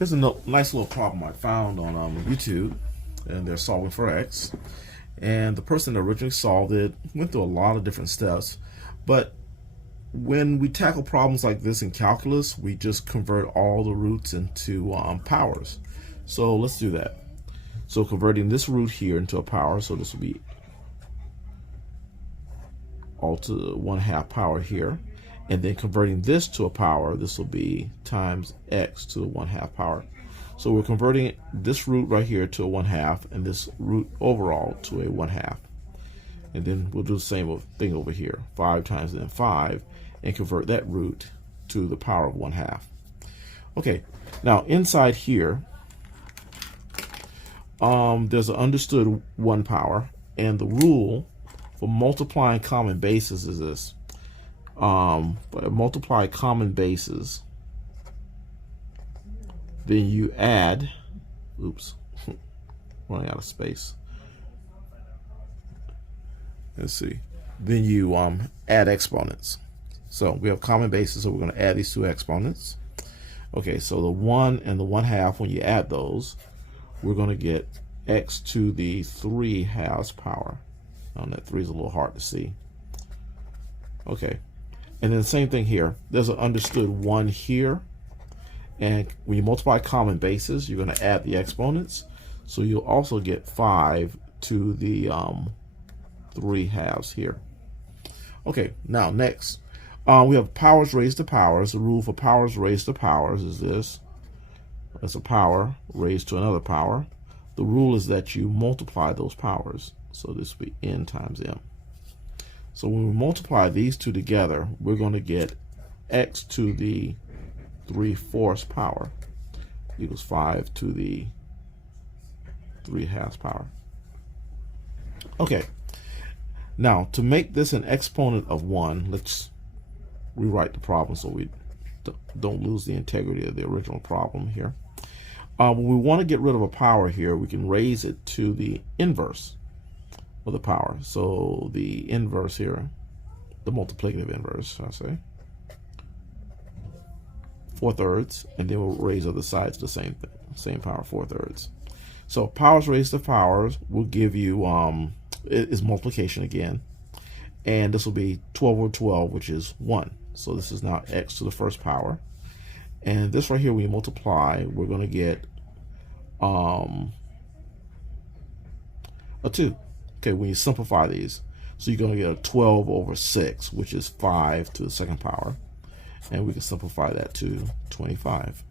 Here's a nice little problem I found on YouTube, and they're solving for X. And the person that originally solved it went through a lot of different steps, but when we tackle problems like this in calculus, we just convert all the roots into powers. So let's do that. So converting this root here into a power, so this will be all to the 1/2 power here, and then converting this to a power, this will be times x to the 1/2 power. So we're converting this root right here to a 1/2, and this root overall to a 1/2. And then we'll do the same thing over here, 5 times and then 5, and convert that root to the power of 1/2. Okay, now inside here, there's an understood 1 power, and the rule for multiplying common bases is this. Multiply common bases, then you add, oops, running out of space. Let's see. Then you add exponents. So we have common bases, so we're going to add these two exponents. Okay, so the 1 and the 1/2, when you add those, we're going to get x to the 3/2 power. That 3 is a little hard to see. Okay, and then the same thing here. There's an understood 1 here, and when you multiply common bases, you're going to add the exponents. So you'll also get 5 to the 3/2 here. Okay, now next, we have powers raised to powers. The rule for powers raised to powers is this. That's a power raised to another power. The rule is that you multiply those powers. So this will be n times m. So when we multiply these two together, we're going to get x to the 3/4 power equals 5 to the 3/2 power. Okay, now to make this an exponent of 1, let's rewrite the problem so we don't lose the integrity of the original problem here. When we want to get rid of a power here, we can raise it to the inverse of the power. So the inverse here, the multiplicative inverse, I say, 4/3, and then we'll raise other sides to the same thing, same power, 4/3. So powers raised to powers will give you is multiplication again, and this will be 12 over 12, which is 1. So this is now x to the 1st power, and this right here, when you multiply, we're going to get a 2. Okay, when you simplify these, so you're going to get a 12 over 6, which is 5 to the 2nd power, and we can simplify that to 25.